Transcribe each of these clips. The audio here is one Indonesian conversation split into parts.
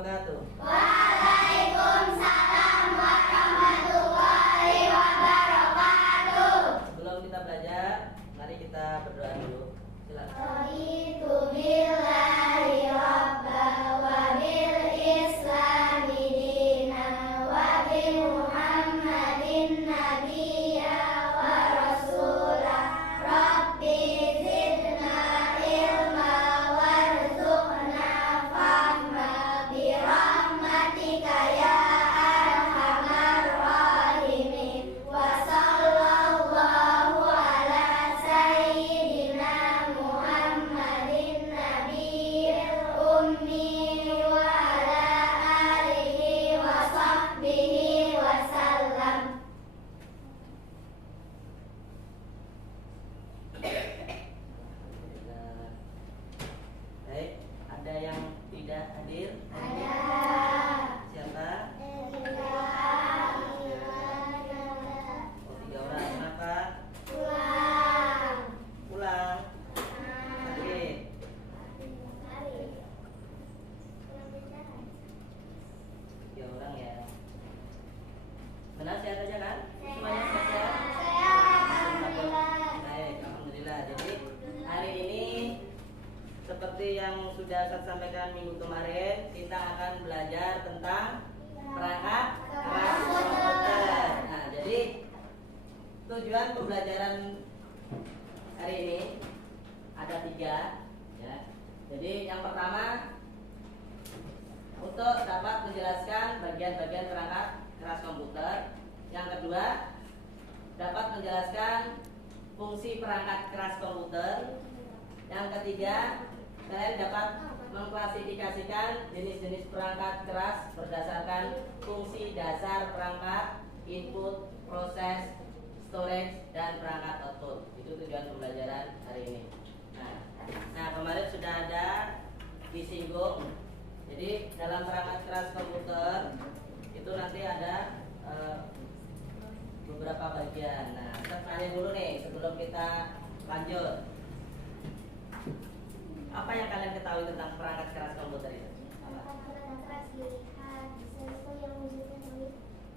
wabarakatuh. Waalaikumsalam warahmatullahi wabarakatuh. Sebelum kita belajar, mari kita berdoa dulu. Silakan. Raditu billahi rabba wa bil islami dinan wa bi Muhammadin nabiyya wa rasulah. Rabbi zidna ilma warzuqna fahma bi rahmatika ya arhamar rahimin. Wa sallallahu ala sayyidina Muhammadin nabiyil ummi wa ala alihi wa sahbihi wa sallam. Alhamdulillah. Baik, ada yang tidak hadir? Ada. Siapa? Oh, 3 orang. Kenapa? Pulang. Hadir. 3 orang ya. Benar sehat aja kan? Semuanya sehat? Baik, alhamdulillah. Jadi hari ini seperti yang sudah saya sampaikan minggu kemarin, kita akan belajar tentang perangkat keras komputer. Nah, jadi tujuan pembelajaran hari ini ada 3, ya. Jadi yang pertama untuk dapat menjelaskan bagian-bagian perangkat keras komputer. Yang kedua, dapat menjelaskan fungsi perangkat keras komputer. Yang ketiga, kalian dapat mengklasifikasikan jenis-jenis perangkat keras berdasarkan fungsi dasar perangkat, input, proses, storage, dan perangkat output. Itu tujuan pembelajaran hari ini. Nah, kemarin sudah ada disinggung. Jadi dalam perangkat keras komputer itu nanti ada beberapa bagian. Nah, kita tanya dulu nih sebelum kita lanjut. Apa yang kalian ketahui tentang perangkat keras komputer itu?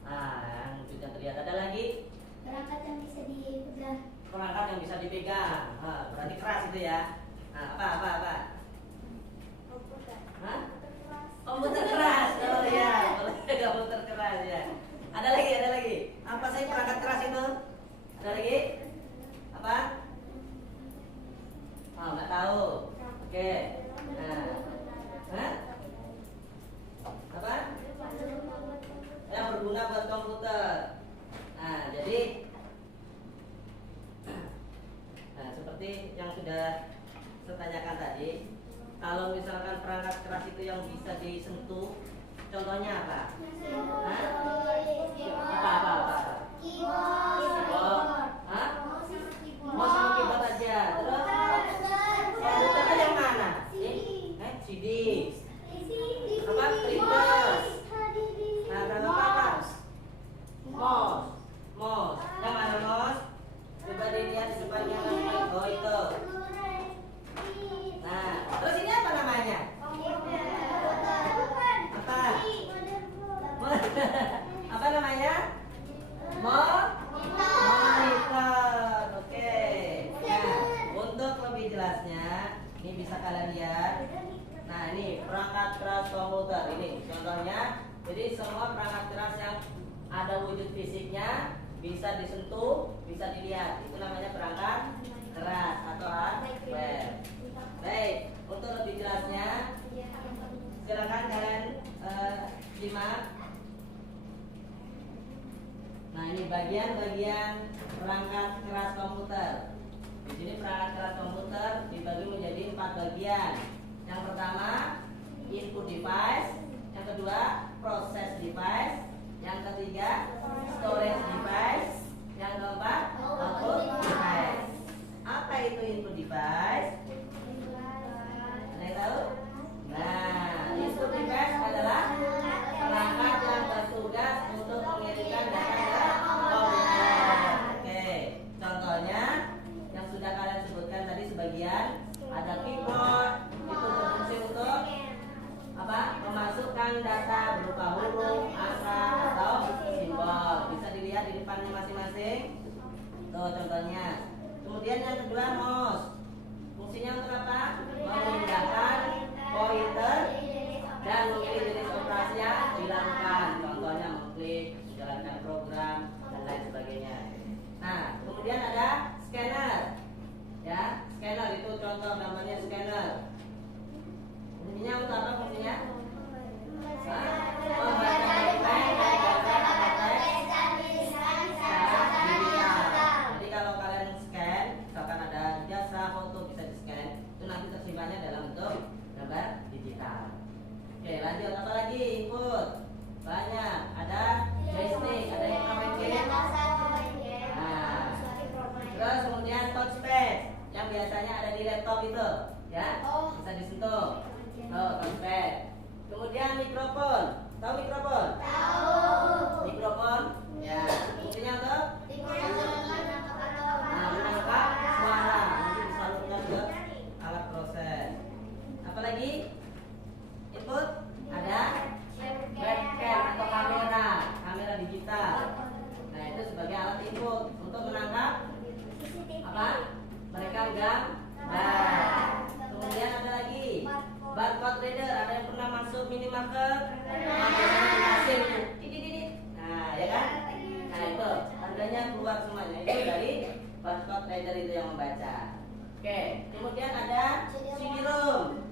Yang wujudnya terlihat. Ada lagi? Perangkat yang bisa dipegang. Perangkat yang bisa dipegang. Berarti keras itu ya. Nah, apa? Komputer. Hah? Keras. Komputer keras. Oh ya, komputer keras ya. Ada lagi. Apa sih perangkat keras itu? Ada lagi? Apa? Oh, nggak tahu. Oke. Nah, hah? Apa? Yang berguna buat komputer. Nah, jadi seperti yang sudah saya tanyakan tadi, kalau misalkan perangkat keras itu yang bisa disentuh, contohnya apa? Hah? Apa? Keyboard. Hah? Mouse sama keyboard aja. Terus komputer yang mana? CD. Apa? Printer. Nah, kalau apa? Mouse. Yang mana mouse? Coba dilihat di depannya. Oh, itu. Nah, terus ini apa namanya? Apa namanya? Monitor. Oke. Nah, untuk lebih jelasnya, ini bisa kalian lihat. Nah, ini perangkat keras komputer. Ini contohnya. Jadi semua perangkat keras yang ada wujud fisiknya bisa disentuh, bisa dilihat. Itu namanya perangkat keras atau hardware. Baik, untuk lebih jelasnya, silakan kalian simak. Nah, ini bagian-bagian perangkat keras komputer. Di sini perangkat keras komputer dibagi menjadi 4 bagian. Yang pertama, input device. Yang kedua, process device. Yang ketiga, storage device. Yang keempat, output device. Apa itu input device? Ada yang tahu? Nah, input device adalah perangkat yang bertugas untuk mengirimkan data ke komputer. Oke, contohnya yang sudah kalian sebutkan tadi sebagian, ada keyboard, itu berfungsi untuk apa? Memasukkan masing-masing. Tuh contohnya. Kemudian yang kedua mouse. Fungsinya untuk apa? Memindahkan pointer dan memilih jenis operasi yang dilakukan. Contohnya mengklik, menjalankan program dan lain sebagainya. Nah, kemudian ada scanner. Ya, scanner itu contoh gambarnya scanner. Fungsinya untuk apa fungsinya? Membaca dokumen dan daftar teks secara digital. Jadi kalau kalian scan, misalkan ada jasa foto bisa di scan, itu nanti tersimpannya dalam bentuk gambar digital. Oke, lanjut apa lagi? Input banyak. Ada joystick, ada yang main game. Nah, terus kemudian touchpad yang biasanya ada di laptop itu, ya, bisa disentuh. Oh, touchpad. Kemudian mikrofon. Tahu mikrofon? Tahu. Mikrofon. Ya, fungsinya untuk menangkap suara. Nanti disalurkan ke alat proses. Apalagi? Input ada webcam atau kamera digital. Nah, itu sebagai alat input untuk menangkap apa? Merekam gambar. Kemudian ada lagi barcode reader. Ada yang pernah masuk minimarket? Nah, ya kan? Nah, itu harganya keluar semuanya. Itu dari barcode reader itu yang membaca. Oke, kemudian ada CD-ROM.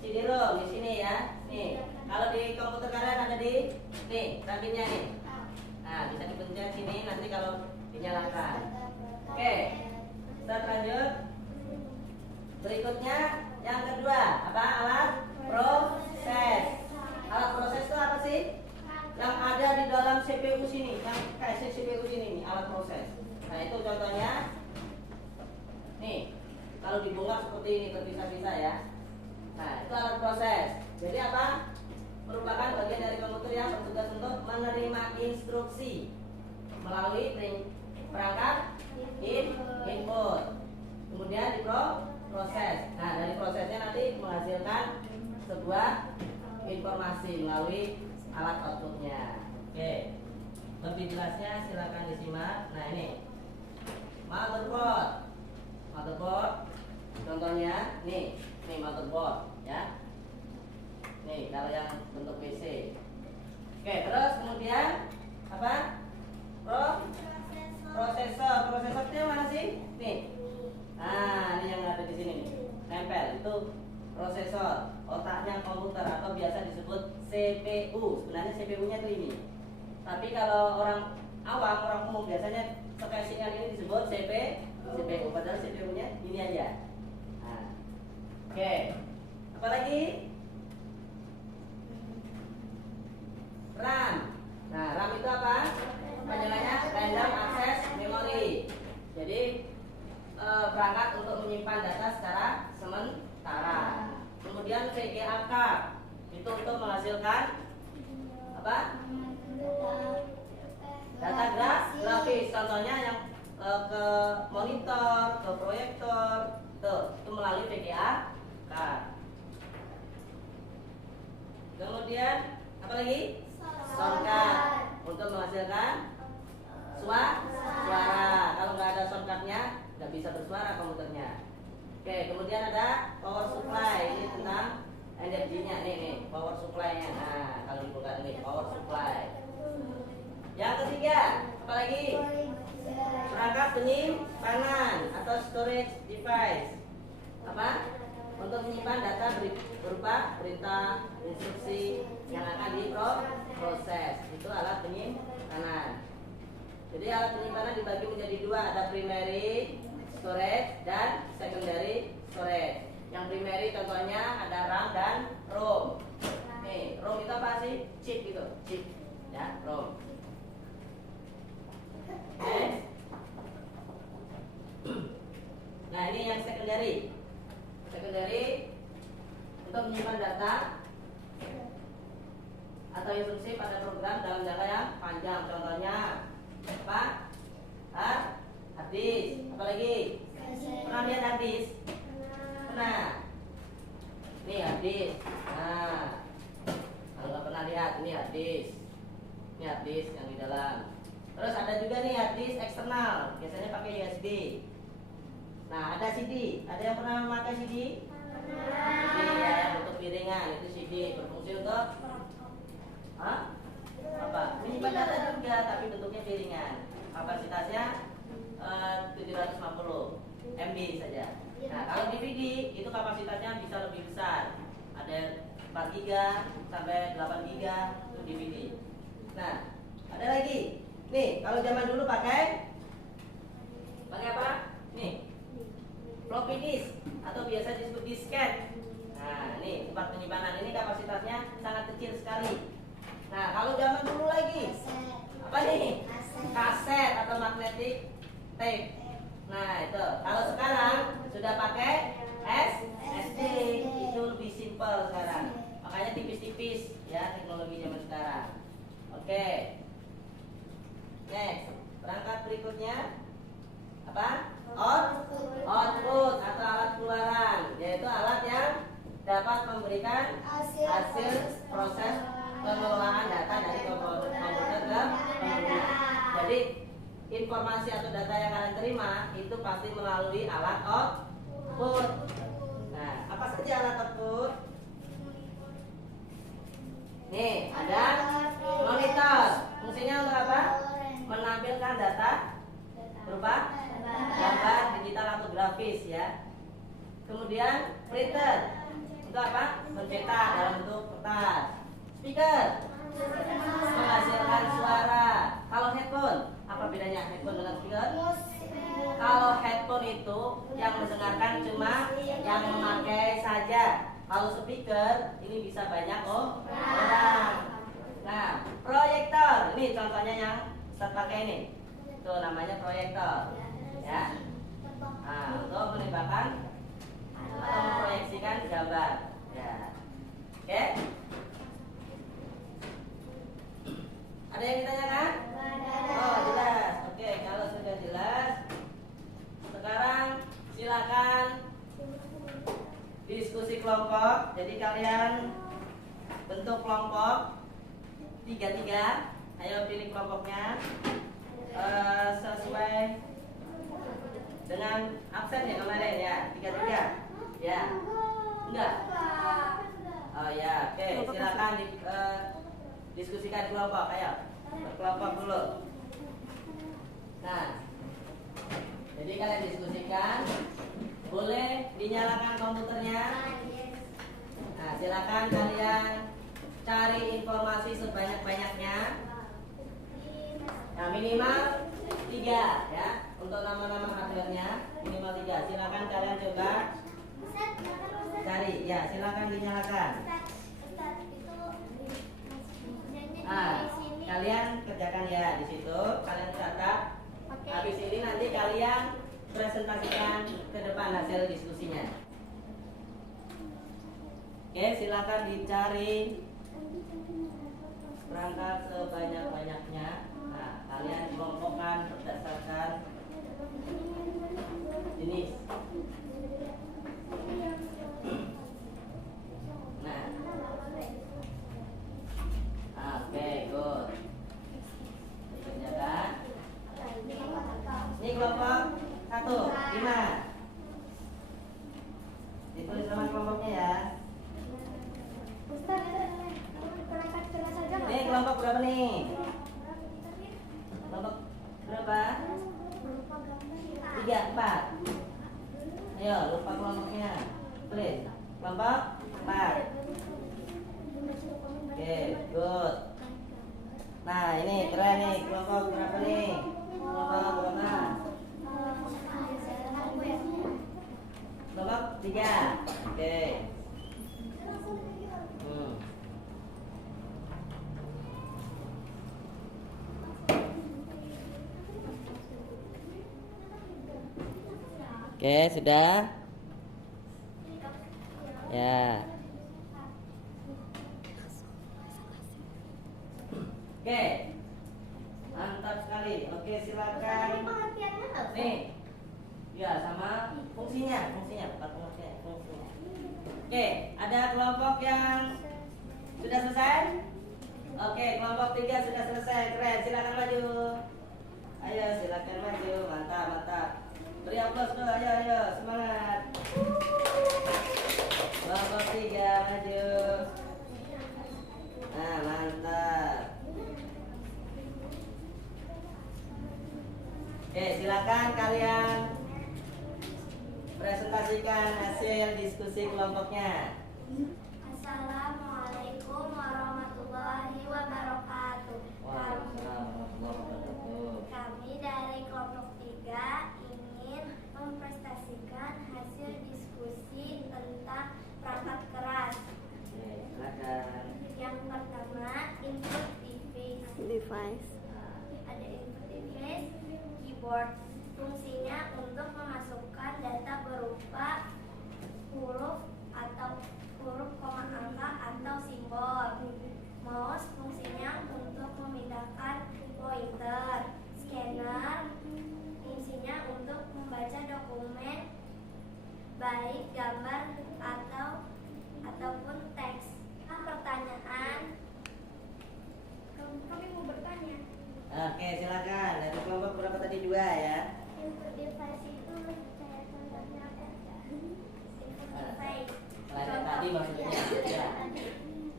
CD-ROM di sini ya. Nih, kalau di komputer kalian ada di nih, sampingnya nih. Nah, bisa dipencet sini nanti kalau dinyalakan. Oke, kita lanjut. Berikutnya yang kedua, apa? Alat proses. Alat proses itu apa sih? Yang ada di dalam CPU sini, yang kayak CPU sini nih, alat proses. Nah, itu contohnya. Nih, kalau dibongkar seperti ini terpisah-pisah ya. Nah, itu alat proses. Jadi apa? Merupakan bagian dari komputer yang bertugas untuk menerima instruksi melalui perangkat input. Kemudian diproses. Nah, dari prosesnya nanti menghasilkan sebuah informasi melalui alat outputnya. Oke, lebih jelasnya silakan disimak. Nah, ini motherboard. Contohnya nih motherboard ya. Nih kalau yang bentuk PC. Oke, terus kemudian apa? Prosesor itu mana sih? Nih. Nah, ini yang ada di sini nih. Nempel itu prosesor, otaknya komputer atau biasa disebut CPU. Sebenarnya CPU-nya itu ini. Tapi kalau orang awam, orang umum biasanya spesifiknya ini disebut CPU. Padahal CPU-nya ini aja. Nah. Oke. Apalagi? RAM. Nah, RAM itu apa? Panjangannya Random Access Memory. Jadi perangkat untuk menyimpan data secara sementara. Kemudian VGA card itu untuk menghasilkan apa? Data grafis. Contohnya yang ke monitor, ke proyektor, itu melalui VGA card. Kemudian apa lagi? Soundcard untuk menghasilkan suara. Kalau nggak ada soundcardnya, nggak bisa bersuara komputernya. Oke, kemudian ada power supply. Ini tentang energinya nih power supply-nya. Nah, kalau dibuka ini power supply. Yang ketiga, apa lagi? Perangkat penyimpanan atau storage device. Apa? Untuk menyimpan data berupa perintah, instruksi yang akan diproses. Itu alat penyimpanan. Jadi alat penyimpanan dibagi menjadi dua, ada primary storage dan secondary storage. Yang primary contohnya ada RAM dan ROM. Nih, ROM itu apa sih? Chip gitu, chip. Ya, ROM. Oke. Nah, ini yang secondary. Secondary untuk menyimpan data atau instruksi pada program dalam jangka yang panjang. Contohnya apa? Hard disk. Apalagi? Pernah lihat hard disk? Pernah. Ini hard disk. Nah, kalau nggak pernah lihat, ini hard disk. Ini hard disk yang di dalam. Terus ada juga nih hard disk eksternal, biasanya pakai USB. Nah, ada CD. Ada yang pernah memakai CD? CD ya, yang bentuk piringan itu CD, berfungsi untuk apa? Menyimpan data juga, tapi bentuknya piringan. Kapasitasnya 750 MB saja. Nah, kalau DVD itu kapasitasnya bisa lebih besar. Ada 4 GB sampai 8 GB itu DVD. Nah, ada lagi. Nih, kalau zaman dulu pakai apa? Nih, floppy disk atau biasa disebut disket. Nah, ini tempat penyimpanan, ini kapasitasnya sangat kecil sekali. Nah, kalau zaman dulu lagi apa nih? Kaset atau magnetic tape. Nah, itu. Kalau sekarang sudah pakai SSD, itu lebih simpel sekarang. Makanya tipis-tipis ya teknologi zaman sekarang. Oke. Next, perangkat berikutnya apa? Output atau alat keluaran, yaitu alat yang dapat memberikan hasil proses pengelolaan data dari komputer ke pengguna. Jadi informasi atau data yang kalian terima itu pasti melalui alat output. Nah, apa saja alat output? Nih, ada monitor. Fungsinya untuk apa? Menampilkan data berupa gambar digital atau grafis ya. Kemudian printer untuk apa? Mencetak dalam bentuk kertas. Speaker menghasilkan suara. Kalau headphone, apa bedanya headphone dengan speaker? Kalau headphone itu yang mendengarkan cuma yang memakai saja. Kalau speaker ini bisa banyak orang. Nah, proyektor ini contohnya yang Ustaz pakai ini. Itu namanya proyektor. Ya. Nah, untuk menembakkan atau memproyeksikan gambar. Ya. Oke? Ada yang ditanyakan? Oh, jelas. Oke, kalau sudah jelas, sekarang silakan diskusi kelompok. Jadi kalian bentuk kelompok 3-3. Ayo pilih kelompoknya sesuai dengan absen ya kemarin ya, 3-3. Ya. Enggak. Oh ya, oke. Silakan diskusikan kelompok. Ayo, berkelompok dulu. Nah, jadi kalian diskusikan. Boleh dinyalakan komputernya. Nah, silakan kalian cari informasi sebanyak-banyaknya. Nah, minimal 3 ya. Untuk nama-nama hardware-nya minimal 3. Silakan kalian coba cari. Ya, silakan dinyalakan. Kalian kerjakan ya di situ. Kalian catat. Habis ini nanti kalian presentasikan ke depan hasil diskusinya. Oke, silakan dicari perangkat sebanyak-banyaknya. Nah, kalian kelompokkan berdasarkan jenis. Nah, oke, good. Kerjakan. Ini kelompok 1, 5. Ditulis nama kelompoknya ya. Ini kelompok berapa nih? Kelompok berapa? 3, 4. Ayo, lupa kelompoknya. Tulis. Kelompok 4. Oke, good. Nah, ini keren nih. Kelompok berapa nih? Kelompok berapa? Kelompok 3. Oke. Oke, sudah? Ya. Oke. Mantap sekali. Oke, silakan. Nih. Ya, sama fungsinya, bukan fungsinya. Oke, ada kelompok yang sudah selesai? Oke, kelompok 3 sudah selesai. Keren, silakan maju. Ayo silakan maju, mantap mantap. Beri aplaus dulu, ayo semangat. Kelompok 3 maju. Nah mantap. Oke silakan kalian presentasikan hasil diskusi kelompoknya. Assalamualaikum warahmatullahi wabarakatuh. Waalaikumsalam warahmatullahi wabarakatuh. Kami dari kelompok 3 ingin mempresentasikan hasil diskusi tentang perangkat keras. Oke, silakan. Yang pertama, input device. Ada input device, keyboard. Fungsinya untuk memasukkan data berupa huruf atau huruf, koma, angka atau simbol. Mouse fungsinya untuk memindahkan pointer. Scanner fungsinya untuk membaca dokumen baik gambar ataupun teks. Pertanyaan, kami mau bertanya. Oke silakan. Dari kelompok berapa tadi? 2 ya. Input device itu saya contohnya apa? Input device. Selain tadi maksudnya. Ya.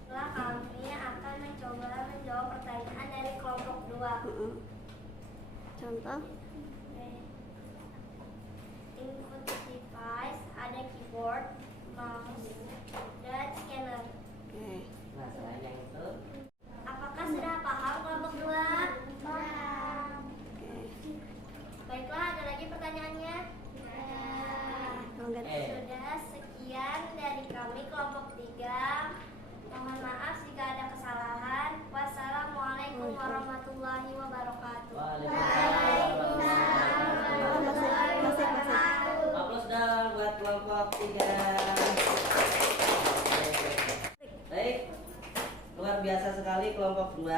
Setelah kami akan mencoba menjawab pertanyaan dari kelompok 2. Contoh. Input device ada keyboard, mouse, dan scanner. Oke. Nah selain yang itu. Apakah sudah paham kelompok 2? Paham. Oke. Baiklah, ada lagi pertanyaannya? Kalau nggak Sudah sekian dari kami kelompok 3. Mohon maaf jika ada kesalahan. Wassalamualaikum warahmatullahi wabarakatuh. Aplaus dong buat kelompok 3. Baik, luar biasa sekali kelompok 2.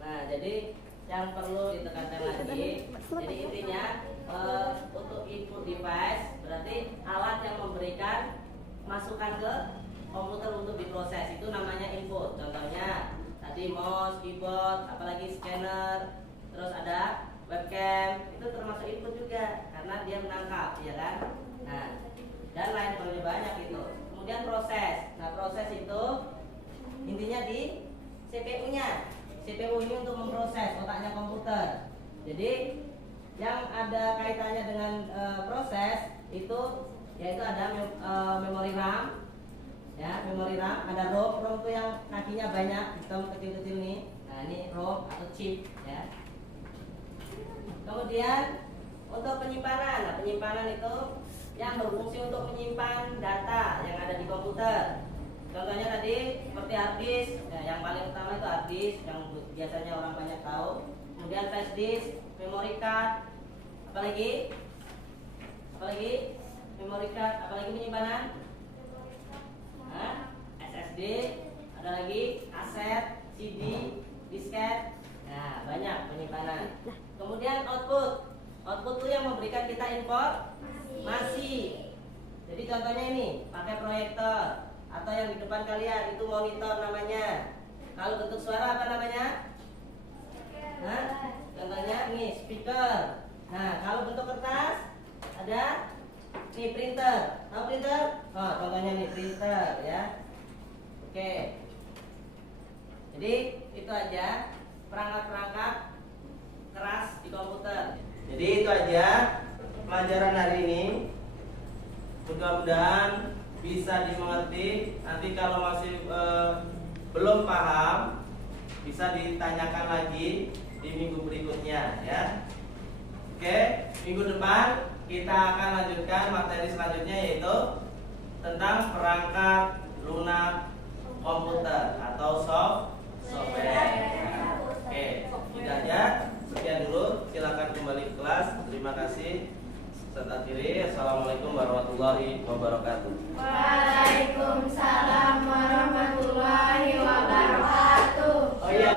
Nah, jadi yang perlu ditekankan lagi, jadi intinya untuk input device berarti alat yang memberikan masukan ke komputer untuk diproses, itu namanya input. Contohnya tadi mouse, keyboard, apalagi scanner, terus ada webcam, itu termasuk input juga karena dia menangkap, ya kan? Nah, dan lain sebagainya banyak itu. Kemudian proses. Nah, proses itu intinya di CPU-nya. CPU ini untuk memproses otaknya komputer. Jadi yang ada kaitannya dengan proses itu yaitu ada memori RAM. Ya, memori RAM, ada ROM itu yang kakinya banyak, hitam kecil-kecil nih. Nah, ini ROM atau chip ya. Kemudian untuk penyimpanan. Nah, penyimpanan itu yang berfungsi untuk menyimpan data yang ada di komputer. Contohnya tadi seperti hard disk. Nah, yang paling utama itu hard disk yang biasanya orang banyak tahu. Kemudian flash disk, memory card, apalagi memory card, apalagi penyimpanan. SSD, ada lagi kaset, CD, disket. Nah, banyak penyimpanan. Kemudian output. Output itu yang memberikan kita informasi. Jadi contohnya ini, pakai proyektor atau yang di depan kalian itu monitor namanya. Kalau bentuk suara apa namanya? Contohnya ini speaker. Nah, kalau bentuk kertas ada nih printer. Tahu printer? Oh, contohnya nih printer ya. Oke. Jadi itu aja perangkat-perangkat keras di komputer. Jadi itu aja pelajaran hari ini. Mudah-mudahan bisa dimengerti. Nanti kalau masih belum paham bisa ditanyakan lagi di minggu berikutnya ya. Oke, minggu depan kita akan lanjutkan materi selanjutnya yaitu tentang perangkat lunak komputer atau software.